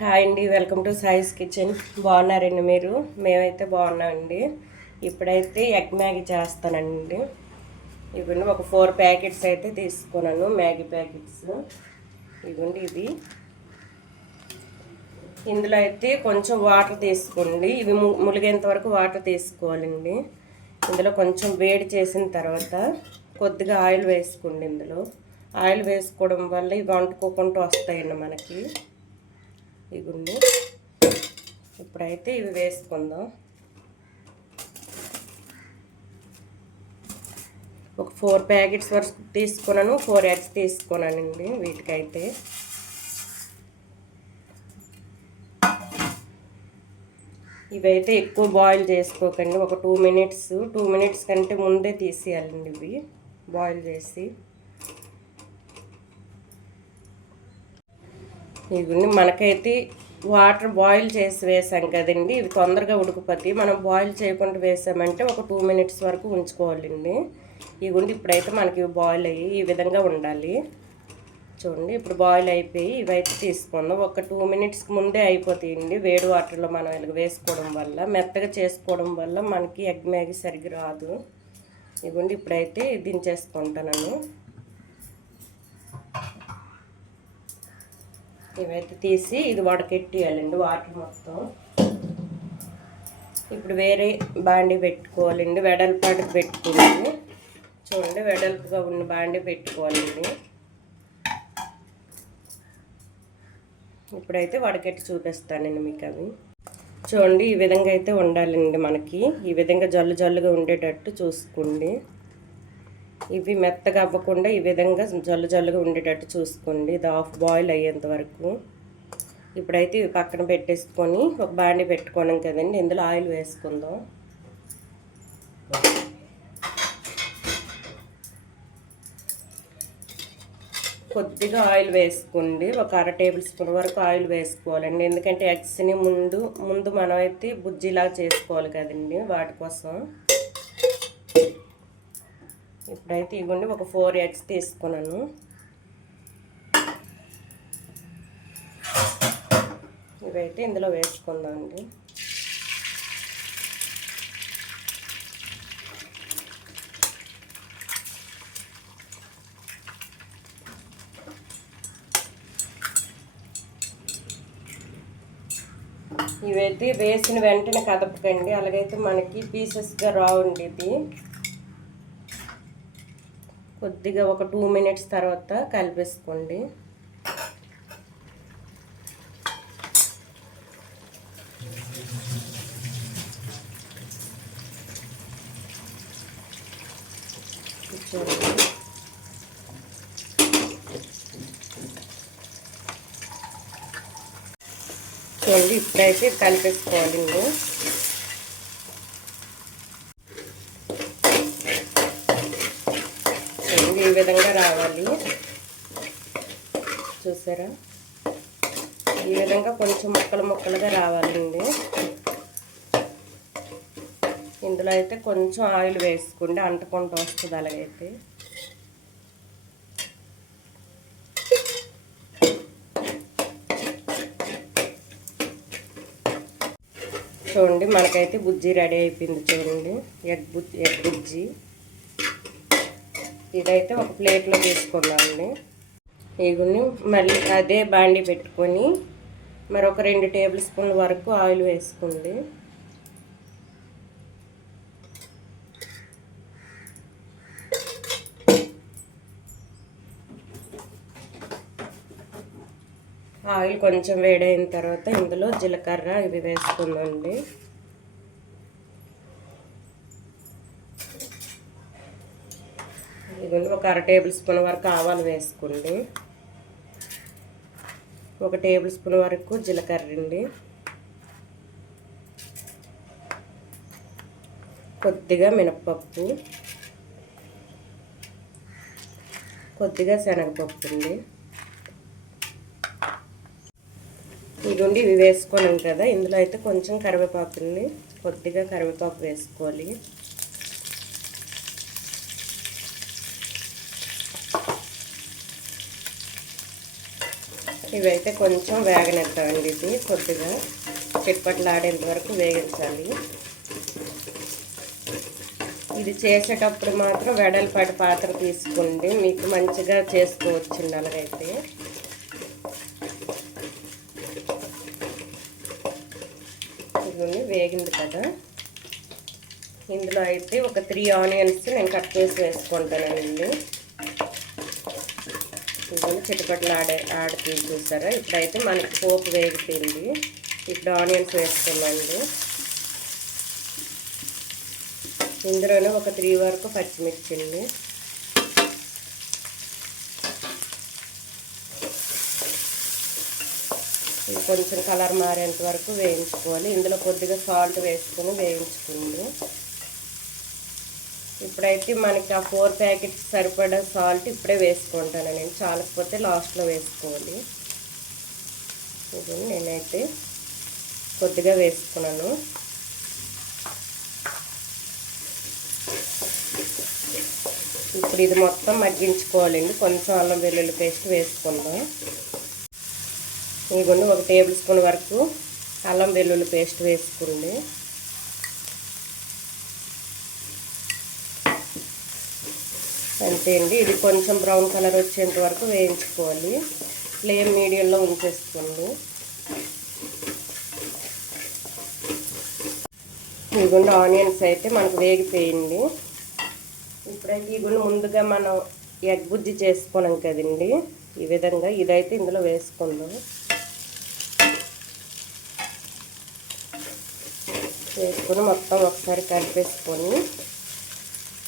Hi అండి, welcome to సాయిస్ kitchen. బాగున్నారండి మీరు? మేమైతే బాగున్నామండి. ఇప్పుడైతే ఎగ్ మ్యాగీ చేస్తానండి. ఇవన్నీ ఒక 4 ప్యాకెట్స్ అయితే తీసుకున్నాను, మ్యాగీ ప్యాకెట్స్. ఇవ్వండి ఇవి. ఇందులో అయితే కొంచెం వాటర్ తీసుకోండి. ఇవి ములిగేంత వరకు వాటర్ తీసుకోవాలండి. ఇందులో కొంచెం వేడి చేసిన తర్వాత కొద్దిగా ఆయిల్ వేసుకోండి. ఇందులో ఆయిల్ వేసుకోవడం వల్ల ఇవి అంటుకోకుండా వస్తాయండి మనకి. ఇగుండి ఇప్పుడైతే ఇవి వేసుకుందాం. ఒక 4 ప్యాకెట్స్ వరకు తీసుకున్నాను, 4 ఎగ్స్ తీసుకున్నానండి. వీటికైతే ఇవైతే ఎక్కువ బాయిల్ చేసుకోకండి. ఒక 2 మినిట్స్ కంటే ముందే తీసేయాలండి ఇవి బాయిల్ చేసి. ఇవన్నీ మనకైతే వాటర్ బాయిల్ చేసి వేసాం కదండి, ఇవి తొందరగా ఉడికిపోతాయి. మనం బాయిల్ చేయకుండా వేసామంటే ఒక 2 మినిట్స్ వరకు ఉంచుకోవాలండి. ఇవ్వండి ఇప్పుడైతే మనకి ఇవి బాయిల్ అయ్యి ఈ విధంగా ఉండాలి. చూడండి ఇప్పుడు బాయిల్ అయిపోయి ఇవైతే తీసుకుందాం. ఒక 2 మినిట్స్కి ముందే అయిపోతాయండి. వేడి వాటర్లో మనం ఇలా వేసుకోవడం వల్ల, మెత్తగా చేసుకోవడం వల్ల మనకి ఎగ్ మ్యాగీ సరిగ్గా రాదు. ఇవ్వండి ఇప్పుడైతే దించేసుకుంటాను. ఇవైతే తీసి ఇది వడకెట్టేయాలండి వాటర్ మొత్తం. ఇప్పుడు వేరే బాండీ పెట్టుకోవాలండి. వెడల్పాటికి పెట్టుకోవాలి. చూడండి వెడల్పుగా ఉన్న బాండీ పెట్టుకోవాలండి. ఇప్పుడైతే వడకెట్టి చూపిస్తానండి మీకు అవి. చూడండి ఈ విధంగా అయితే ఉండాలండి మనకి. ఈ విధంగా జల్లు జల్లుగా ఉండేటట్టు చూసుకోండి. ఇవి మెత్తగా అవ్వకుండా ఈ విధంగా జల్లు జల్లుగా ఉండేటట్టు చూసుకోండి. ఇది హాఫ్ బాయిల్ అయ్యేంత వరకు. ఇప్పుడైతే ఇవి పక్కన పెట్టేసుకొని ఒక బాండీ పెట్టుకోవడం కదండి, ఇందులో ఆయిల్ వేసుకుందాం. కొద్దిగా ఆయిల్ వేసుకోండి. ఒక 1/2 టేబుల్ స్పూన్ వరకు ఆయిల్ వేసుకోవాలండి. ఎందుకంటే ఎగ్స్ని ముందు మనం అయితే బుజ్జిలా చేసుకోవాలి కదండి, వాటి కోసం. ఇప్పుడైతే ఇవ్వండి ఒక 4 ఎగ్స్ తీసుకున్నాను. ఇవైతే ఇందులో వేసుకుందామండి. ఇవైతే వేసిన వెంటనే కదపకండి, అలాగైతే మనకి పీసెస్గా రావండి. ఇది కొద్దిగా ఒక 2 మినిట్స్ తర్వాత కలిపేసుకోండి. చూడండి ఇప్పుడైతే కలిపేసుకోవాలండి. చూడండి ఈ విధంగా రావాలి. చూసారా, ఈ విధంగా కొంచెం ముక్కలుగా రావాలండి. ఇందులో అయితే కొంచెం ఆయిల్ వేసుకోండి, అంటుకుంటూ వస్తుంది. అలాగైతే చూడండి మనకైతే బుజ్జి రెడీ అయిపోయింది. చూడండి ఎగ్ బుజ్జి. ఇదైతే ఒక ప్లేట్లో తీసుకున్నామండి. ఇగుని మళ్ళీ అదే బాండీ పెట్టుకొని మరొక 2 టేబుల్ స్పూన్ల వరకు ఆయిల్ వేసుకోండి. ఆయిల్ కొంచెం వేడైన తర్వాత ఇందులో జీలకర్ర ఇవి వేసుకుందండి. ఇవన్నీ ఒక 1/2 టేబుల్ స్పూన్ వరకు ఆవాలు వేసుకోండి. 1 టేబుల్ స్పూన్ వరకు జీలకర్ర అండి. కొద్దిగా మినపప్పు, కొద్దిగా శనగపప్పు అండి. ఇదిగోండి ఇవి వేసుకున్నాం కదా, ఇందులో అయితే కొంచెం కరివేపాకు అండి. కొద్దిగా కరివేపాకు వేసుకోవాలి. ఇవైతే కొంచెం వేగనిద్దామండి. ఇది కొద్దిగా చిట్పట్లాడేంత వరకు వేగించాలి. ఇది చేసేటప్పుడు మాత్రం వెడల్పాటి పాత్ర తీసుకోండి, మీకు మంచిగా చేసుకోవచ్చు. అలాగైతే ఇది వేగింది కదా, ఇందులో అయితే ఒక 3 ఆనియన్స్ నేను కట్ చేసి వేసుకుంటానండి. ఇవన్నీ చిటపట్లు ఆడుతుంది చూసారా. ఇప్పుడైతే మనకి పోపు వేగుతుంది. ఇప్పుడు ఆనియన్స్ వేసుకున్నాండి. ఇందులోనే ఒక 3 వరకు పచ్చిమిర్చిని, కొంచెం కలర్ మారేంత వరకు వేయించుకోవాలి. ఇందులో కొద్దిగా సాల్ట్ వేసుకొని వేయించుకోండి. ఇప్పుడైతే మనకి ఆ 4 ప్యాకెట్స్ సరిపడా సాల్ట్ ఇప్పుడే వేసుకుంటాను నేను, చాలకపోతే లాస్ట్లో వేసుకోవాలి. ఇది నేనైతే కొద్దిగా వేసుకున్నాను. ఇప్పుడు ఇది మొత్తం మగ్గించుకోవాలండి. కొంచెం అల్లం వెల్లుల్లి పేస్ట్ వేసుకుందాం. ఇదిగోండి 1 టేబుల్ స్పూన్ వరకు అల్లం వెల్లుల్లి పేస్ట్ వేసుకుంది. అంతే అండి. ఇది కొంచెం బ్రౌన్ కలర్ వచ్చేంత వరకు వేయించుకోవాలి. ఫ్లేమ్ మీడియంలో ఉంచేసుకోండి. ఇదిగోండి ఆనియన్స్ అయితే మనకు వేగిపోయింది. ఇప్పుడైతే ఇదిగోండి ముందుగా మనం ఎగ్ బుజ్జి చేసుకున్నాం కదండి, ఈ విధంగా ఇదైతే ఇందులో వేసుకుందాం. వేసుకొని మొత్తం ఒకసారి కలిపేసుకొని,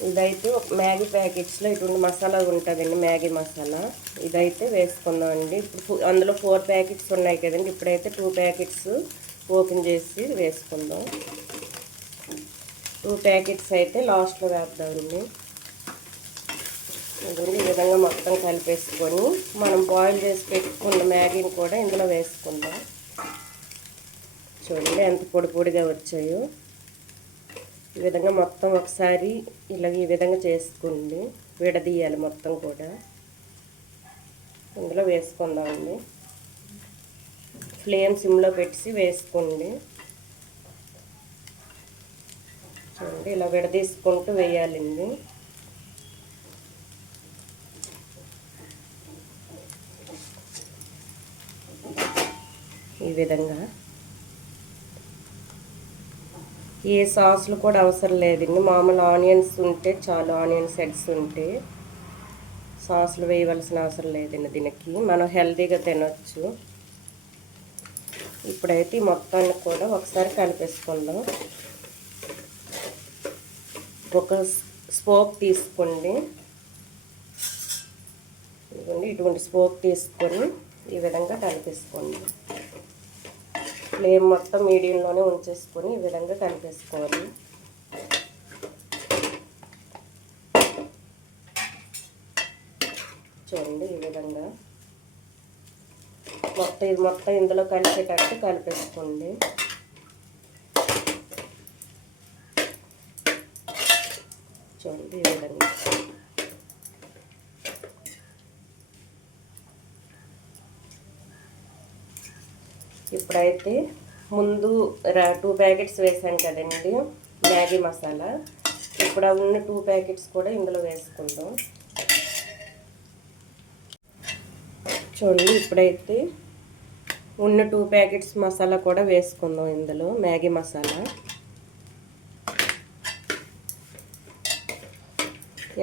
ఇదైతే మ్యాగీ ప్యాకెట్స్లో ఇటువంటి మసాలా ఉంటుందండి, మ్యాగీ మసాలా. ఇదైతే వేసుకుందాం అండి. ఇప్పుడు అందులో 4 ప్యాకెట్స్ ఉన్నాయి కదండి, ఇప్పుడైతే 2 ప్యాకెట్స్ ఓపెన్ చేసి వేసుకుందాం. 2 ప్యాకెట్స్ అయితే లాస్ట్లో వేద్దామండి. ఇదండి ఈ విధంగా మొత్తం కలిపేసుకొని మనం బాయిల్ చేసి పెట్టుకున్న మ్యాగీని కూడా ఇందులో వేసుకుందాం. చూడండి ఎంత పొడి పొడిగా వచ్చాయో. ఈ విధంగా మొత్తం ఒకసారి ఈ విధంగా చేసుకోండి, విడదీయాలి మొత్తం కూడా. ఇందులో వేసుకుందామండి. ఫ్లేమ్ సిమ్లో పెట్టి వేసుకోండి. చూడండి ఇలా విడదీసుకుంటూ వేయాలండి. ఈ విధంగా ఏ సాసులు కూడా అవసరం లేదండి, మామూలు ఆనియన్స్ ఉంటే చాలు. ఆనియన్స్ ఎగ్స్ ఉంటే సాసులు వేయవలసిన అవసరం లేదండి. దీనికి మనం హెల్తీగా తినొచ్చు. ఇప్పుడైతే ఈ మొత్తాన్ని కూడా ఒకసారి కలిపేసుకుందాం. ఒక స్పోక్ తీసుకోండి. ఇదిగోండి ఇటువంటి స్పోక్ తీసుకొని ఈ విధంగా కలిపేసుకోండి. ఫ్లేమ్ మొత్తం మీడియంలోనే ఉంచేసుకొని ఈ విధంగా కలిపేసుకోవాలి. చూడండి ఈ విధంగా ఇది మొత్తం ఇందులో కలిసేటట్టు కలిపేసుకోండి. చూడండి ఈ విధంగా. ఇప్పుడైతే ముందు 2 ప్యాకెట్స్ వేసాను కదండి మ్యాగీ మసాలా, ఇప్పుడు ఉన్న 2 ప్యాకెట్స్ కూడా ఇందులో వేసుకుందాం. చూడండి ఇప్పుడైతే ఉన్న 2 ప్యాకెట్స్ మసాలా కూడా వేసుకుందాం ఇందులో, మ్యాగీ మసాలా.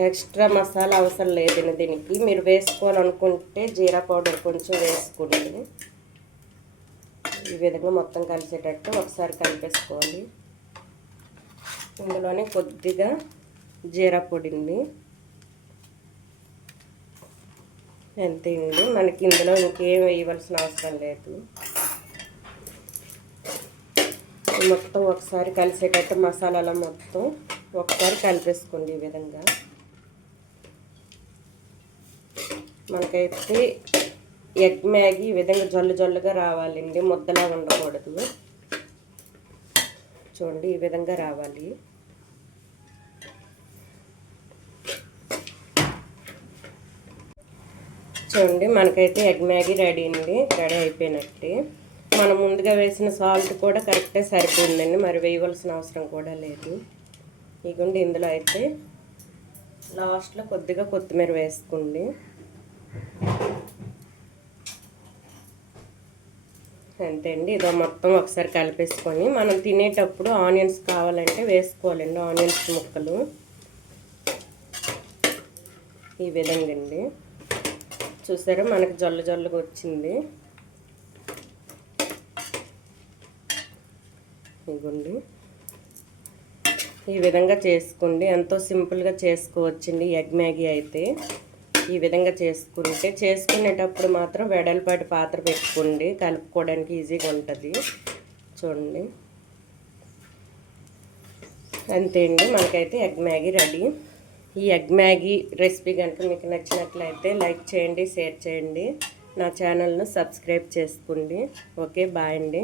ఎక్స్ట్రా మసాలా అవసరం లేదండి దీనికి. మీరు వేసుకోవాలనుకుంటే జీరా పౌడర్ కొంచెం వేసుకోండి. ఈ విధంగా మొత్తం కలిసేటట్టు ఒకసారి కలిపేసుకోవాలి. ఇందులోనే కొద్దిగా జీరా పొడిని, అంతే అండి. మనకి ఇందులో ఇంకేం వేయవలసిన అవసరం లేదు. మొత్తం ఒకసారి కలిసేటట్టు మసాలాలో మొత్తం ఒకసారి కలిపేసుకోండి. ఈ విధంగా మనకైతే ఎగ్ మ్యాగీ ఈ విధంగా జల్లు జల్లుగా రావాలండి, ముద్దలా ఉండకూడదు. చూడండి ఈ విధంగా రావాలి. చూడండి మనకైతే ఎగ్ మ్యాగీ రెడీ అయిపోయినట్టే. మనం ముందుగా వేసిన సాల్ట్ కూడా కరెక్టే సరిపోయిందండి, మరి వేయవలసిన అవసరం కూడా లేదు. ఇదిగోండి ఇందులో అయితే లాస్ట్లో కొద్దిగా కొత్తిమీర వేసుకోండి. అంతే అండి. ఇదో మొత్తం ఒకసారి కలిపేసుకొని మనం తినేటప్పుడు ఆనియన్స్ కావాలంటే వేసుకోవాలండి, ఆనియన్స్ ముక్కలు ఈ విధంగా అండి. చూసారా మనకి జొల్లగా వచ్చింది. ఇదిగోండి ఈ విధంగా చేసుకోండి. ఎంతో సింపుల్గా చేసుకోవచ్చండి ఎగ్ మ్యాగీ అయితే. ఈ విధంగా చేసుకునేటప్పుడు మాత్రం వెడల్పాటి పాత్ర పెట్టుకోండి, కలుపుకోవడానికి ఈజీగా ఉంటుంది. చూడండి అంతే అండి, మనకైతే ఎగ్ మ్యాగీ రెడీ. ఈ ఎగ్ మ్యాగీ రెసిపీ కనుక మీకు నచ్చినట్లయితే లైక్ చేయండి, షేర్ చేయండి, నా ఛానల్ను సబ్స్క్రైబ్ చేసుకోండి. ఓకే, బాయ్ అండి.